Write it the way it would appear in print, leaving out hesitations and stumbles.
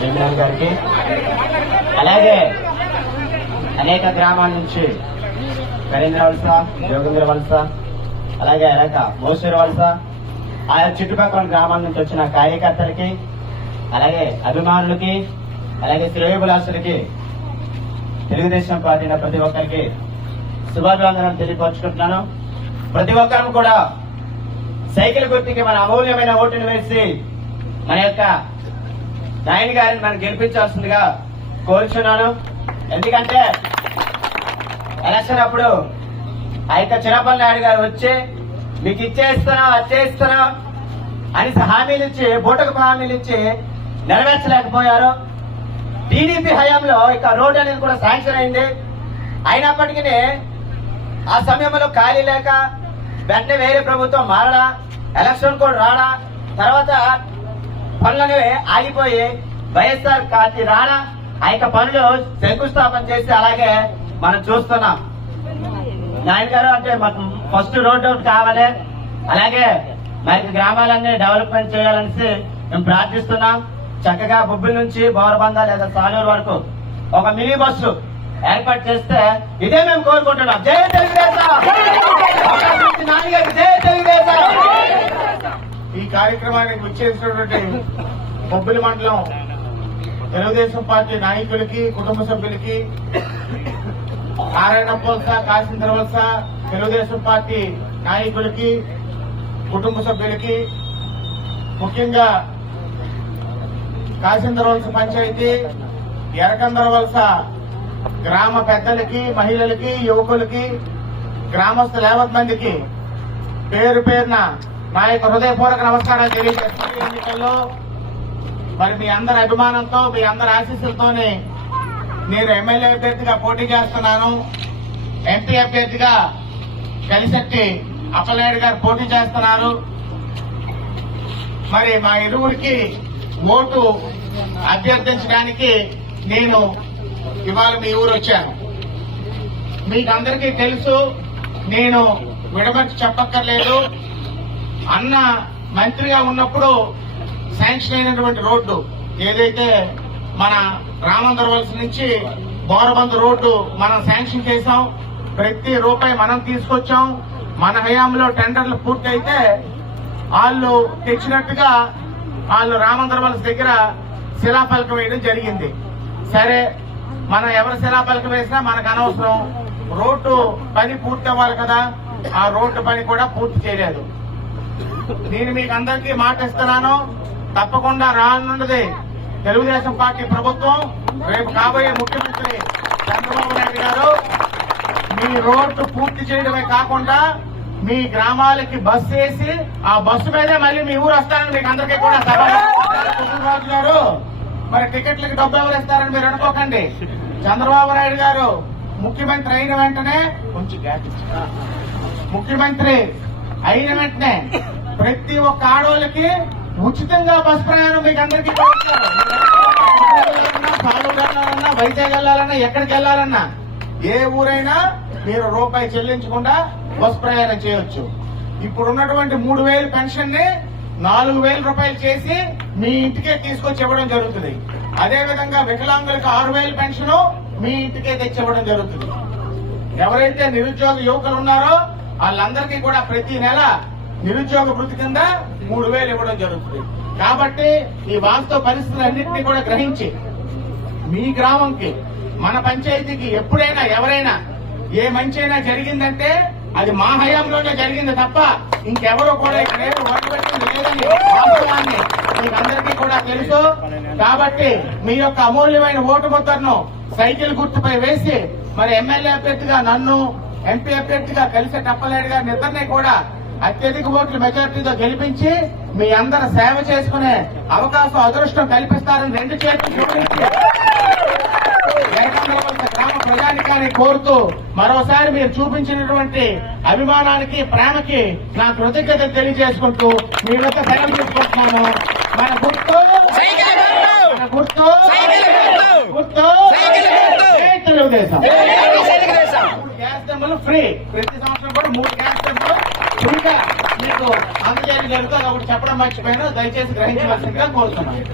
జగన్ గారికి, అలాగే అనేక గ్రామాల నుంచి కరీంద్ర వలస, జోగేంద్ర వలస, అలాగే మోసూరు వలస, ఆయా చుట్టుపక్కల గ్రామాల నుంచి వచ్చిన కార్యకర్తలకి, అలాగే అభిమానులకి, అలాగే శ్రేయోభిలాషులకి, తెలుగుదేశం పార్టీ ప్రతి ఒక్కరికి శుభాభివందనం తెలియపరుచుకుంటున్నాను. ప్రతి ఒక్కరు కూడా సైకిల్ గుర్తుకి మన అమూల్యమైన ఓటును వేసి మన యొక్క నాయని గారిని మనం గెలిపించాల్సిందిగా కోరుచున్నాను. ఎందుకంటే ఎలక్షన్ అప్పుడు ఆ యొక్క చిన్నపల్లి నాయుడు గారు వచ్చి మీకు ఇచ్చేస్తున్నా వచ్చేస్తున్నా అని హామీలు ఇచ్చి, బూటకు హామీలు ఇచ్చి నెరవేర్చలేకపోయారు. టీడీపీ హయాంలో ఇక రోడ్ అనేది కూడా శాంక్షన్ అయింది. అయినప్పటికీ ఆ సమయంలో ఖాళీ లేక వెంటనే వేరే ప్రభుత్వం మారడా, ఎలక్షన్ కూడా రాడా, తర్వాత పనులు ఆగిపోయి వైఎస్ఆర్ పార్టీ రాడా ఆ యొక్క పనులు శంకుస్థాపన చేసి అలాగే మనం చూస్తున్నాం. నాయన గారు అంటే మాకు ఫస్ట్ రోడ్ అవుట్ కావాలి, అలాగే మనకి గ్రామాలన్నీ డెవలప్మెంట్ చేయాలనేసి మేము ప్రార్థిస్తున్నాం. చక్కగా బొబ్బిలి నుంచి బోరబంద లేదా సాలూరు వరకు ఒక మినీ బస్సు ఏర్పాటు చేస్తే ఇదే మేము కోరుకుంటున్నాం. జై తెలుగుదేశం, జై తెలుగుదేశం. ఈ కార్యక్రమానికి వచ్చేసినటువంటి బొబ్బిలి మండలం తెలుగుదేశం పార్టీ నాయకులకి, కుటుంబ సభ్యులకి, నారాయణప్ప వలస, కాశీంద్ర వలస తెలుగుదేశం పార్టీ నాయకులకి, కుటుంబ సభ్యులకి, ముఖ్యంగా కాశీంద్ర వలస పంచాయతీ, ఎరకందర వలస గ్రామ పెద్దలకి, మహిళలకి, యువకులకి, గ్రామస్తుల 50 మందికి పేరు పేరున నా యొక్క హృదయపూర్వక నమస్కారాలు తెలియజేస్తున్నాను. ఎన్నికల్లో మరి మీ అందరి అభిమానంతో, మీ అందరి ఆశీస్సులతోనే నేను ఎమ్మెల్యే అభ్యర్థిగా పోటీ చేస్తున్నాను. ఎంపీ అభ్యర్థిగా కలిసెట్టి అప్పలనాయుడు గారు పోటీ చేస్తున్నారు. మరి మా ఇరువురికి ఓటు అభ్యర్థించడానికి నేను ఇవాళ మీ ఊరు వచ్చాను. మీకు అందరికీ తెలుసు, నేను విడమర్చి చెప్పక్కర్లేదు. అన్న మంత్రిగా ఉన్నప్పుడు శాంక్షన్ అయినటువంటి రోడ్డు ఏదైతే మన రామందర వలస నుంచి బోరబందు రోడ్డు మనం శాంక్షన్ చేశాం. ప్రతి రూపాయి మనం తీసుకొచ్చాం. మన హయాంలో టెండర్లు పూర్తయితే వాళ్ళు తెచ్చినట్టుగా వాళ్ళు రామందర వలస దగ్గర శిలాఫలకం వేయడం జరిగింది. సరే, మనం ఎవరు శిలాఫలకం వేసినా మనకు అనవసరం. రోడ్డు పని పూర్తి అవ్వాలి కదా, ఆ రోడ్డు పని కూడా పూర్తి చేయలేదు. నేను మీకు అందరికీ మాట ఇస్తున్నాను, తప్పకుండా రానున్నది తెలుగుదేశం పార్టీ ప్రభుత్వం. రేపు కాబోయే ముఖ్యమంత్రి చంద్రబాబు నాయుడు గారు మీ రోడ్డు పూర్తి చేయడమే కాకుండా మీ గ్రామాలకి బస్సు వేసి ఆ బస్సు మీదే మళ్ళీ మీ ఊరు వస్తారని మీకు అందరికీ కూడా రాజు గారు మరి టికెట్లకి డబ్బు ఎవరు ఇస్తారని మీరు అనుకోకండి. చంద్రబాబు నాయుడు గారు ముఖ్యమంత్రి అయిన వెంటనే ప్రతి ఒక్క ఆడవాళ్ళకి ఉచితంగా బస్ ప్రయాణం మీకు అందరికీ పాలూరు వెళ్ళాలన్నా, వైజాగ్ వెళ్ళాలన్నా, ఎక్కడికి వెళ్ళాలన్నా ఏ ఊరైనా మీరు రూపాయి చెల్లించకుండా బస్ ప్రయాణం చేయొచ్చు. ఇప్పుడున్నటువంటి 3,000 పెన్షన్ ని 4,000 రూపాయలు చేసి మీ ఇంటికే తీసుకొచ్చి ఇవ్వడం జరుగుతుంది. అదేవిధంగా వికలాంగులకు 6,000 పెన్షన్ మీ ఇంటికే తెచ్చివ్వడం జరుగుతుంది. ఎవరైతే నిరుద్యోగ యువకులు ఉన్నారో వాళ్ళందరికీ కూడా ప్రతి నెల నిరుద్యోగ వృత్తి కింద 3,000 ఇవ్వడం జరుగుతుంది. కాబట్టి ఈ వాస్తవ పరిస్థితులన్నింటినీ కూడా గ్రహించి మీ గ్రామంకి, మన పంచాయతీకి ఎప్పుడైనా ఎవరైనా ఏ మంచి అయినా జరిగిందంటే అది మా హయాంలోనే జరిగింది తప్ప ఇంకెవరో కూడా ఇక్కడ వదిలిపెట్టింది లేదని వాస్తవాన్ని మీకు అందరికీ కూడా తెలుసు. కాబట్టి మీ యొక్క అమూల్యమైన ఓటు ముద్రను సైకిల్ గుర్తుపై వేసి మరి ఎమ్మెల్యే అభ్యర్థిగా నన్ను, ఎంపీ అభ్యర్థిగా కలిసే అప్పలనాయుడు గారిని ఇద్దరిని కూడా అత్యధిక ఓట్ల మెజార్టీతో గెలిపించి మీ అందరి సేవ చేసుకునే అవకాశం, అదృష్టం కల్పిస్తారని 2 చేతులు జోడించి గ్రామ ప్రజానికాన్ని కోరుతూ మరోసారి మీరు చూపించినటువంటి అభిమానానికి, ప్రేమకి నా కృతజ్ఞతలు తెలియజేసుకుంటూ మీ యొక్క సెలవు తీసుకుంటున్నాను. మన గుర్తు తెలుగుదేశం. 3 గ్యాస్ డబ్బులు ఫ్రీ. ప్రతి సంవత్సరం కూడా 3 గ్యాస్ డబ్బులు ఇంకా మీకు అందజేయడం జరుగుతుంది. ఒకటి చెప్పడం మర్చిపోయాను, దయచేసి గ్రహించవలసిందిగా కోరుతున్నాను.